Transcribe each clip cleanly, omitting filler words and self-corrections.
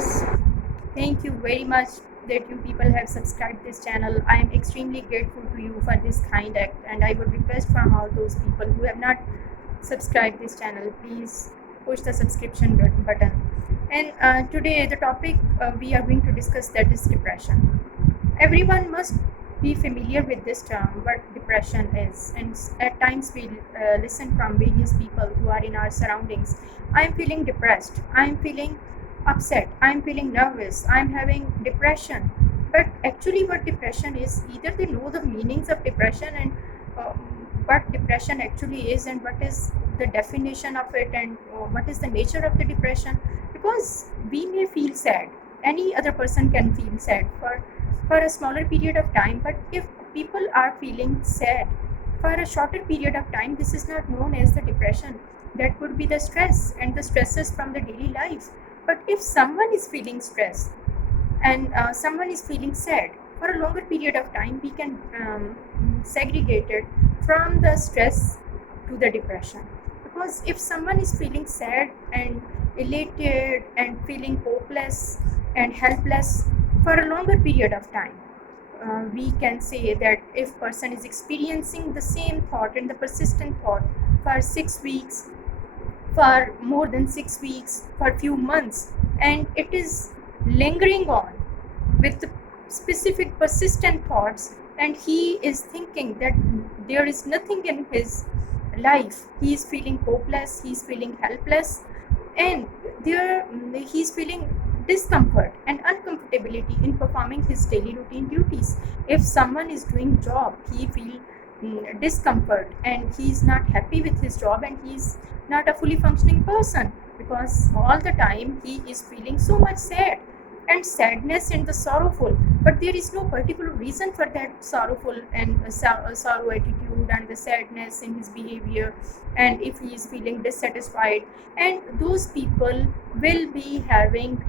viewers, thank you very much that you people have subscribed this channel. I am extremely grateful to you for this kind act, and I would request from all those people who have not subscribed this channel, please push the subscription button. And today the topic we are going to discuss, that is depression. Everyone must be familiar with this term, what depression is, and at times we listen from various people who are in our surroundings. I am feeling depressed, I am feeling upset, I am feeling nervous, I am having depression. But actually what depression is, either they know the meanings of depression and what depression actually is, and what is the definition of it, and what is the nature of the depression. Because we may feel sad, any other person can feel sad for a smaller period of time, but if people are feeling sad for a shorter period of time, this is not known as the depression. That could be the stress and the stresses from the daily life. But if someone is feeling stress and someone is feeling sad for a longer period of time, we can segregate it from the stress to the depression. Because if someone is feeling sad and elated and feeling hopeless and helpless for a longer period of time, we can say that if person is experiencing the same thought and the persistent thought for 6 weeks, for more than 6 weeks, for few months, and it is lingering on with the specific persistent thoughts, and he is thinking that there is nothing in his life, he is feeling hopeless, he is feeling helpless, and he is feeling discomfort and uncomfortability in performing his daily routine duties. If someone is doing job, he feel discomfort and he is not happy with his job, and he is not a fully functioning person, because all the time he is feeling so much sad and sadness and the sorrowful, but there is no particular reason for that sorrowful and sorrow attitude and the sadness in his behavior. And if he is feeling dissatisfied, and those people will be having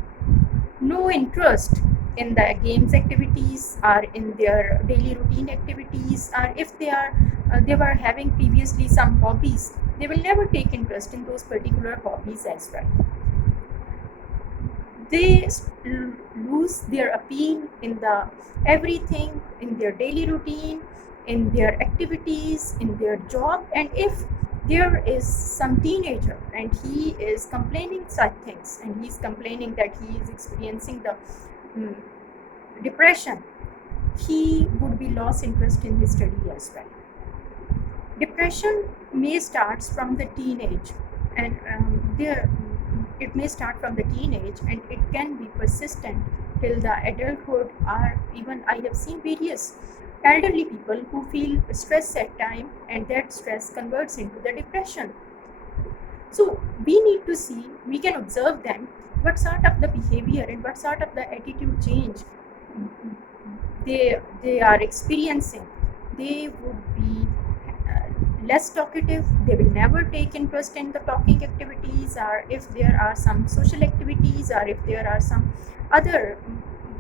no interest in the games activities or in their daily routine activities, or if they were having previously some hobbies, they will never take interest in those particular hobbies as well. They lose their appeal in the everything, in their daily routine, in their activities, in their job. And if there is some teenager and he is complaining such things, and he is complaining that he is experiencing the depression, he would be lost interest in his study as well. Depression may start from the teenage, and it may start from the teenage, and it can be persistent till the adulthood, or even I have seen various elderly people who feel stress at time, and that stress converts into the depression. So we need to see, we can observe them, what sort of the behavior and what sort of the attitude change they are experiencing. They would be less talkative, they will never take interest in the talking activities, or if there are some social activities, or if there are some other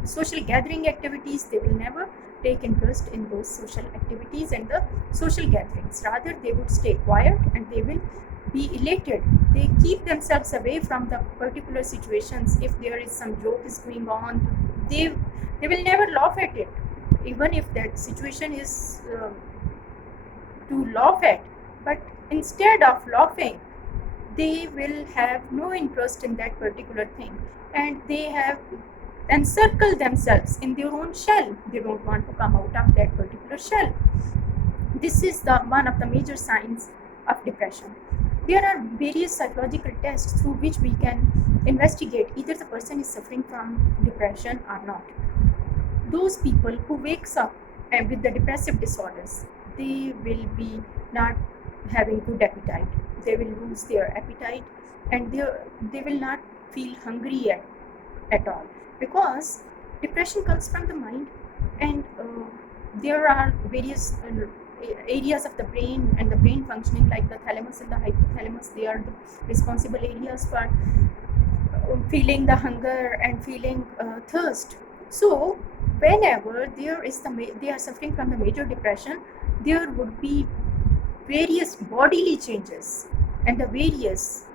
social gathering activities, they will never take interest in those social activities and the social gatherings. Rather, they would stay quiet and they will be elated. They keep themselves away from the particular situations. If there is some joke is going on, they will never laugh at it, even if that situation is to laugh at. But instead of laughing, they will have no interest in that particular thing, and they have encircled themselves in their own shell. They don't want to come out of that particular shell. This is the one of the major signs of depression. There are various psychological tests through which we can investigate either the person is suffering from depression or not. Those people who wakes up with the depressive disorders, they will be not having good appetite. They will lose their appetite, and they will not feel hungry at all, because depression comes from the mind. And there are various areas of the brain and the brain functioning, like the thalamus and the hypothalamus. They are the responsible areas for feeling the hunger and feeling thirst. So whenever they are suffering from the major depression, there would be various bodily changes and the various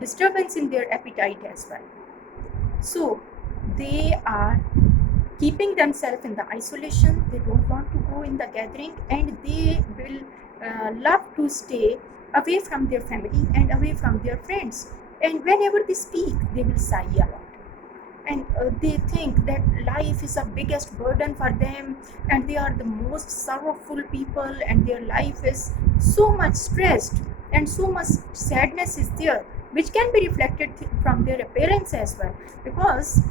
disturbance in their appetite as well. So they are keeping themselves in the isolation. They don't want to go in the gathering, and they will love to stay away from their family and away from their friends. And whenever they speak, they will sigh a lot, and they think that life is the biggest burden for them, and they are the most sorrowful people, and their life is so much stressed, and so much sadness is there, which can be reflected from their appearance as well, because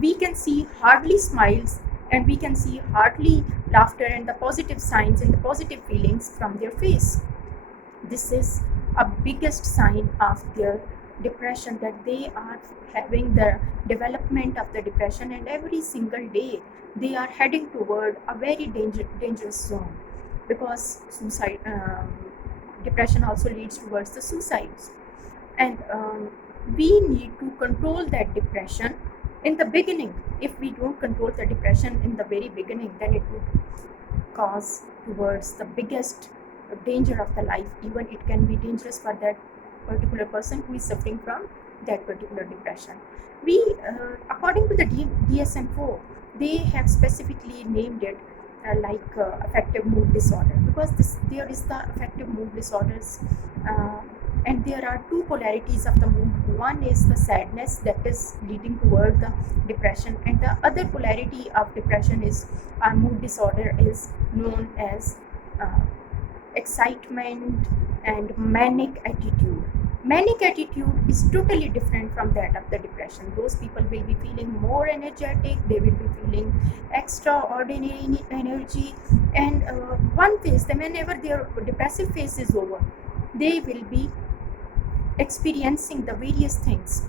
we can see hardly smiles, and we can see hardly laughter and the positive signs and the positive feelings from their face. This is a biggest sign of their depression, that they are having the development of the depression, and every single day they are heading toward a very dangerous zone, because suicide depression also leads towards the suicides. And we need to control that depression in the beginning. If we don't control the depression in the very beginning, then it would cause towards the biggest danger of the life. Even it can be dangerous for that particular person who is suffering from that particular depression. We according to the DSM-4, they have specifically named it affective mood disorder, because there is the affective mood disorders, uh, and there are two polarities of the mood. One is the sadness that is leading toward the depression, and the other polarity of depression is mood disorder is known as uh, excitement and manic attitude. Manic attitude is totally different from that of the depression. Those people will be feeling more energetic, they will be feeling extraordinary energy, and one phase, whenever their depressive phase is over, they will be experiencing the various things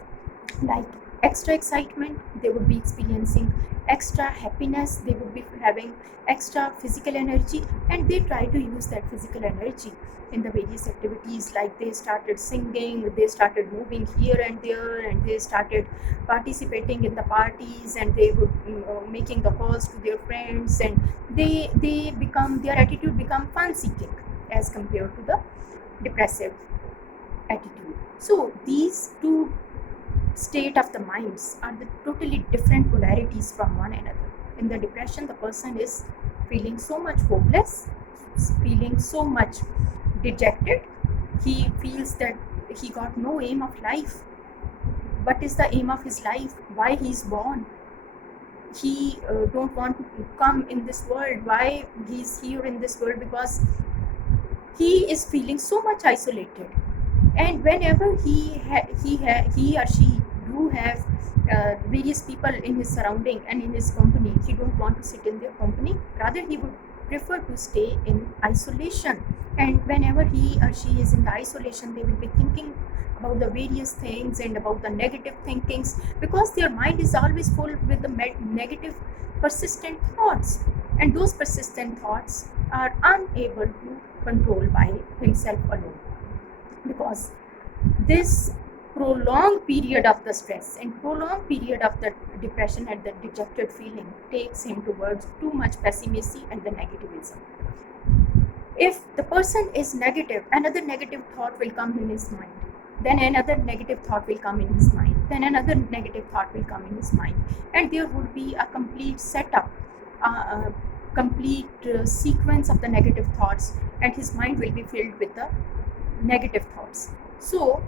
like extra excitement, they would be experiencing extra happiness, they would be having extra physical energy, and they try to use that physical energy in the various activities, like they started singing, they started moving here and there, and they started participating in the parties, and they would making the calls to their friends, and they become, their attitude become fun seeking as compared to the depressive attitude. So these two state of the minds are the totally different polarities from one another. In the depression, the person is feeling so much hopeless, feeling so much dejected. He feels that he got no aim of life. What is the aim of his life? Why he is born? He don't want to come in this world. Why he is here in this world? Because he is feeling so much isolated, and whenever he or she do have various people in his surrounding and in his company, he don't want to sit in their company, rather he would prefer to stay in isolation. And whenever he or she is in the isolation, they will be thinking about the various things and about the negative thinkings, because their mind is always full with the negative persistent thoughts, and those persistent thoughts are unable to control by himself alone, because this prolonged period of the stress and prolonged period of the depression and the dejected feeling takes him towards too much pessimism and the negativism. If the person is negative, another negative thought will come in his mind, then another negative thought will come in his mind, then another negative thought will come in his mind, and there would be a complete setup, a complete sequence of the negative thoughts, and his mind will be filled with the negative thoughts. So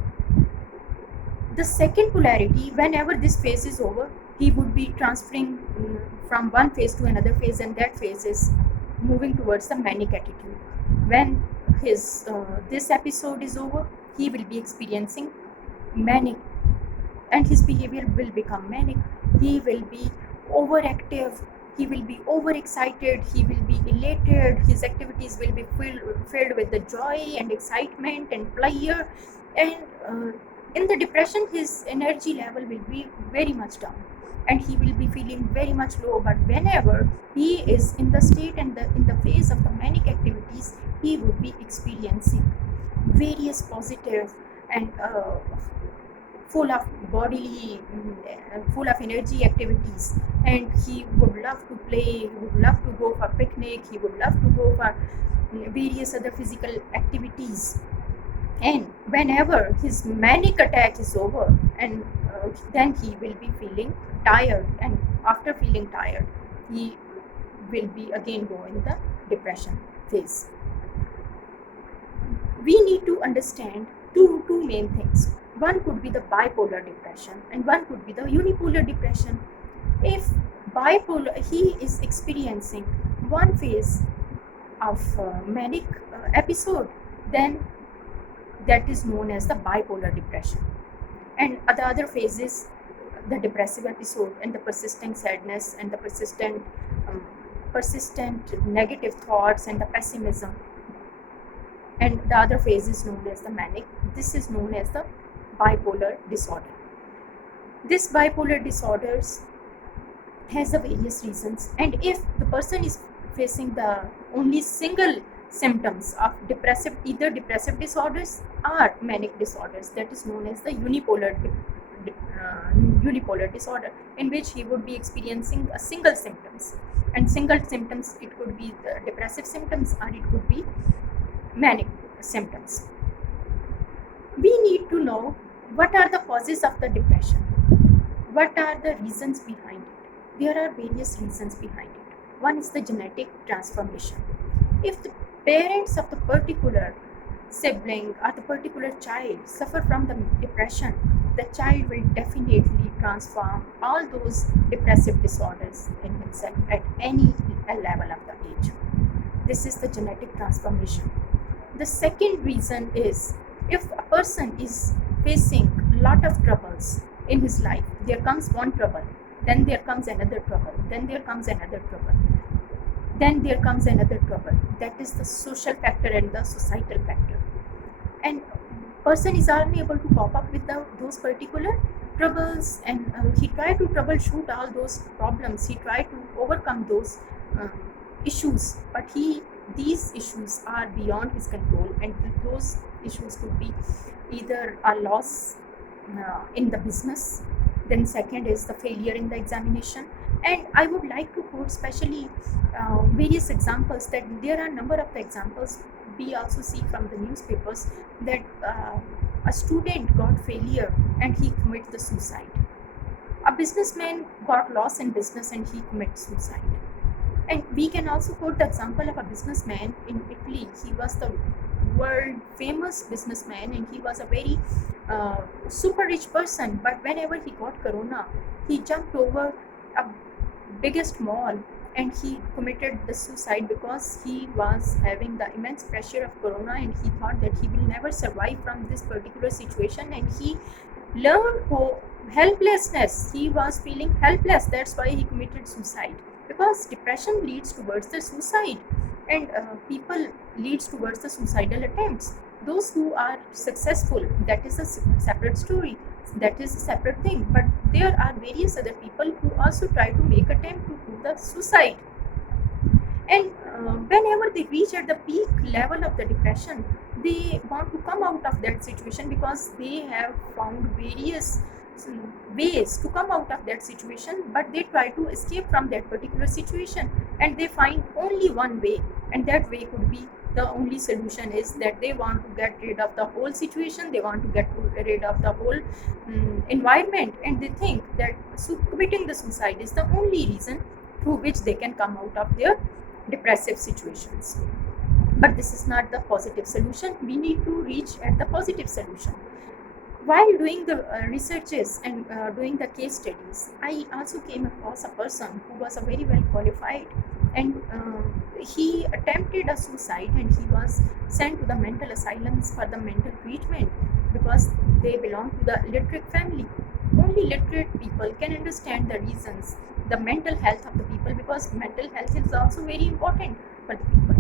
the second polarity, whenever this phase is over, he would be transferring from one phase to another phase, and that phase is moving towards the manic attitude. When his this episode is over, he will be experiencing manic, and his behavior will become manic. He will be overactive, he will be overexcited, he will be elated, his activities will be filled with the joy and excitement and pleasure, and in the depression his energy level will be very much down, and he will be feeling very much low. But whenever he is in the state and in the phase of the manic activities, he would be experiencing various positive and full of bodily, full of energy activities, and he would love to play, he would love to go for picnic, he would love to go for various other physical activities. And whenever his manic attack is over, and then he will be feeling tired, and after feeling tired he will be again go in the depression phase. We need to understand two main things. One could be the bipolar depression and one could be the unipolar depression. If bipolar, he is experiencing one phase of manic episode, then that is known as the bipolar depression, and the other phase is the depressive episode and the persistent sadness and the um, persistent negative thoughts and the pessimism, and the other phase is known as the manic. This is known as the bipolar disorder. This bipolar disorders has the various reasons, and if the person is facing the only single symptoms of depressive, either depressive disorders or manic disorders, that is known as the unipolar disorder, in which he would be experiencing a single symptoms, and single symptoms, it could be the depressive symptoms or it could be manic symptoms. We need to know what are the causes of the depression, what are the reasons behind it. There are various reasons behind it. One is the genetic transformation. If the parents of the particular sibling or the particular child suffer from the depression, the child will definitely transform all those depressive disorders in himself at any level of the age. This is the genetic transformation. The second reason is, if a person is facing a lot of troubles in his life, there comes one trouble, then there comes another trouble, then there comes another trouble, then there comes another trouble. That is the social factor and the societal factor. And person is unable to cope up with those particular troubles, and he tried to troubleshoot all those problems, he tried to overcome those issues, but these issues are beyond his control, and those issues could be either a loss in the business, then second is the failure in the examination. And I would like to quote specially various examples, that there are a number of examples we also see from the newspapers, that a student got failure and he committed the suicide. A businessman got loss in business and he committed suicide. And we can also quote the example of a businessman in Italy. He was the world famous businessman and he was a very super rich person, but whenever he got corona, he jumped over a biggest mall and he committed the suicide, because he was having the immense pressure of corona and he thought that he will never survive from this particular situation, and he learned helplessness. He was feeling helpless, that's why he committed suicide, because depression leads towards the suicide, and people leads towards the suicidal attempts. Those who are successful, that is a separate story, that is a separate thing, but there are various other people who also try to make attempt to do the suicide, and whenever they reach at the peak level of the depression, they want to come out of that situation, because they have found various ways to come out of that situation, but they try to escape from that particular situation, and they find only one way, and that way could be, the only solution is that they want to get rid of the whole situation, they want to get rid of the whole environment, and they think that committing the suicide is the only reason through which they can come out of their depressive situations. But this is not the positive solution. We need to reach at the positive solution. While doing the researches and doing the case studies, I also came across a person who was a very well qualified, and he attempted a suicide and he was sent to the mental asylums for the mental treatment, because they belong to the literate family. Only literate people can understand the reasons, the mental health of the people, because mental health is also very important for the people.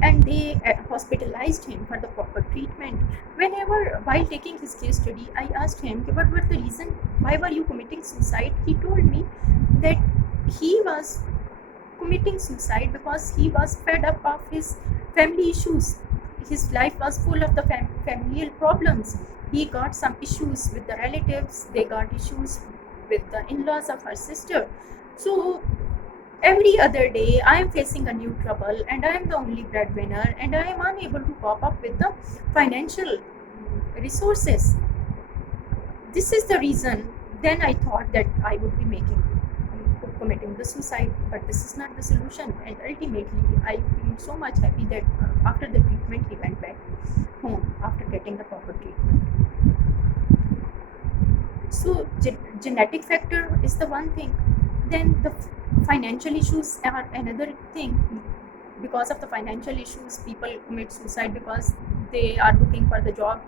And they hospitalized him for the proper treatment. Whenever, while taking his case study, I asked him, what was the reason, why were you committing suicide? He told me that he was committing suicide because he was fed up of his family issues. His life was full of the familial problems. He got some issues with the relatives, they got issues with the in-laws of her sister. So every other day I am facing a new trouble, and I am the only breadwinner, and I am unable to cope up with the financial resources. This is the reason. Then I thought that I would be committing the suicide, but this is not the solution. And ultimately I feel so much happy that after the treatment he went back home after getting the proper treatment. So genetic factor is the one thing. Then the financial issues are another thing. Because of the financial issues, people commit suicide because they are looking for the job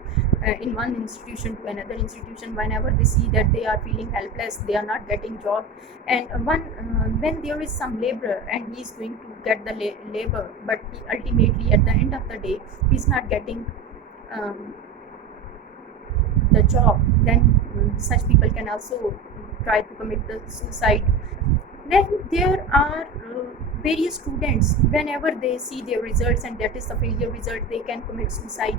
in one institution to another institution. Whenever they see that they are feeling helpless, they are not getting job, and when there is some laborer and he is going to get the labor, but he ultimately at the end of the day he is not getting um, the job, then such people can also try to commit the suicide. Then there are various students, whenever they see their results and that is the failure result, they can commit suicide.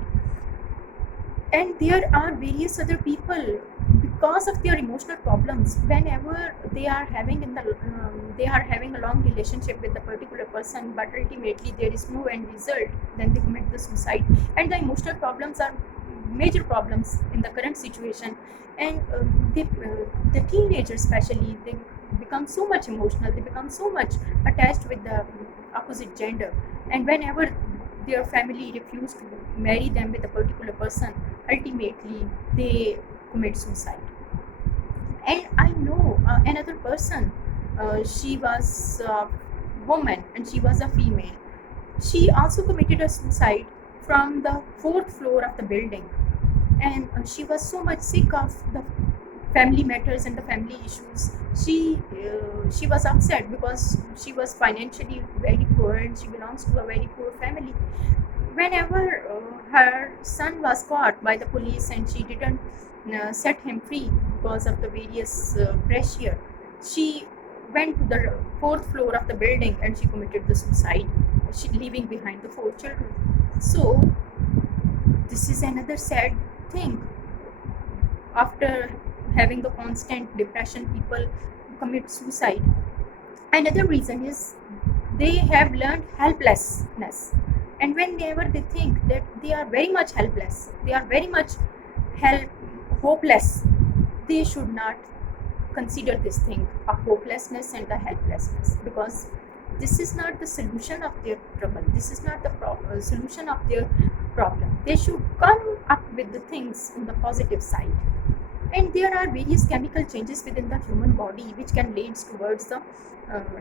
And there are various other people, because of their emotional problems, whenever they are having a long relationship with a particular person, but ultimately there is no end result, then they commit the suicide. And the emotional problems are major problems in the current situation. And the teenagers especially, they become so much emotional, they become so much attached with the opposite gender, and whenever their family refuse to marry them with a particular person, ultimately they commit suicide. And I know another person, she was a woman and she was a female. She also committed a suicide from the fourth floor of the building. And she was so much sick of the family matters and the family issues. She was upset because she was financially very poor and she belongs to a very poor family. Whenever her son was caught by the police and she didn't set him free because of the various pressure, she went to the fourth floor of the building and she committed the suicide, she leaving behind the four children. So this is another sad thing. After having the constant depression, people commit suicide. Another reason is they have learned helplessness, and whenever they think that they are very much helpless, they are very much hopeless, they should not consider this thing of hopelessness and the helplessness, because this is not the solution of their trouble, this is not the solution of their problem. They should come up with the things in the positive side. And there are various chemical changes within the human body which can lead towards the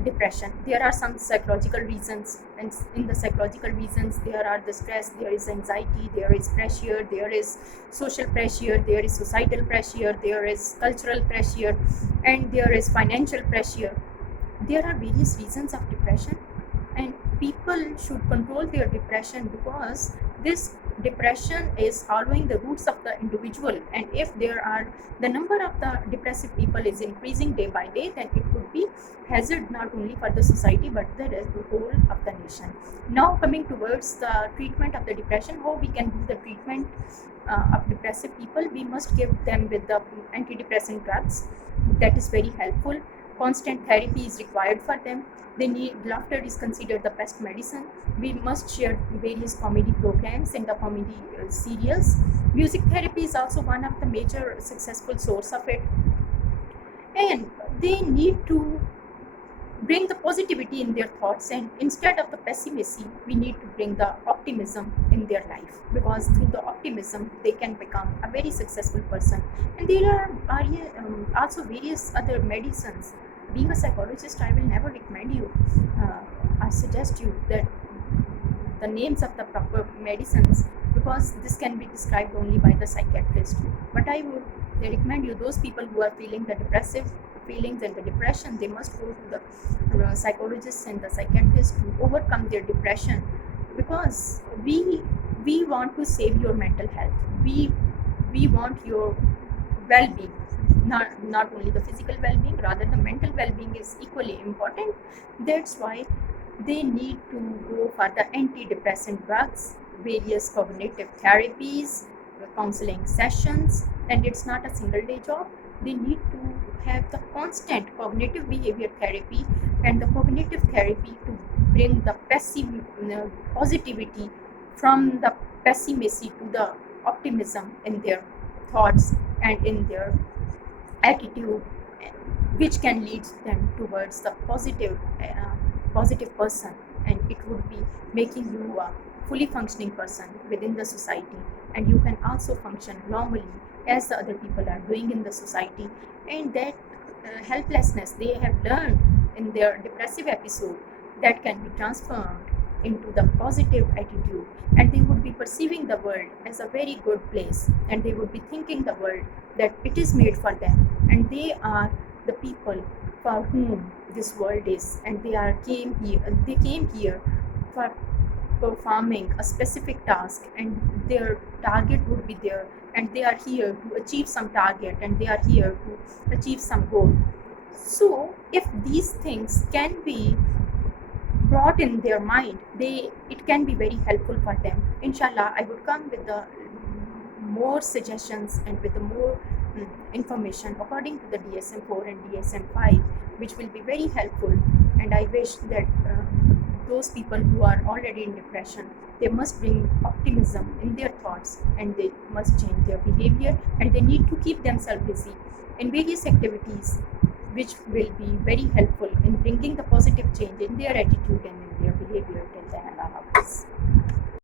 depression. There are some psychological reasons, and in the psychological reasons there are the stress, there is anxiety, there is pressure, there is social pressure, there is societal pressure, there is cultural pressure, and there is financial pressure. There are various reasons of depression, and people should control their depression, because this depression is following the roots of the individual. And if there are the number of the depressive people is increasing day by day, then it could be hazard not only for the society but the whole of the nation. Now coming towards the treatment of the depression, how we can do the treatment of depressive people, we must give them with the antidepressant drugs. That is very helpful. Constant therapy is required for them. They need laughter is considered the best medicine. We must share various comedy programs and the comedy serials. Music therapy is also one of the major successful source of it. And they need to bring the positivity in their thoughts, and instead of the pessimism, we need to bring the optimism in their life, because through the optimism they can become a very successful person. And there are also various other medicines. Being a psychologist, I will never recommend you, I suggest you that the names of the proper medicines, because this can be described only by the psychiatrist. But I would recommend you, those people who are feeling the depressive feelings and the depression, they must go to the psychologists and the psychiatrists to overcome their depression, because we want to save your mental health. We want your well-being, not only the physical well-being, rather the mental well-being is equally important. That's why they need to go for the antidepressant drugs, various cognitive therapies, counseling sessions. And it's not a single day job. They need to have the constant cognitive behavior therapy and the cognitive therapy to bring the positivity from the pessimism to the optimism in their thoughts. and in their attitude, which can lead them towards the positive person, and it would be making you a fully functioning person within the society, and you can also function normally as the other people are doing in the society. And that helplessness they have learned in their depressive episode, that can be transformed into the positive attitude, and they would be perceiving the world as a very good place, and they would be thinking the world that it is made for them, and they are the people for whom this world is, and they came here for performing a specific task, and their target would be there, and they are here to achieve some target, and they are here to achieve some goal. So if these things can be brought in their mind, it can be very helpful for them. Inshallah, I would come with the more suggestions and with the more information according to the DSM-4 and DSM-5, which will be very helpful. And I wish that those people who are already in depression, they must bring optimism in their thoughts, and they must change their behavior, and they need to keep themselves busy in various activities, which will be very helpful in bringing the positive change in their attitude and in their behavior. Till then, Allah Hafiz.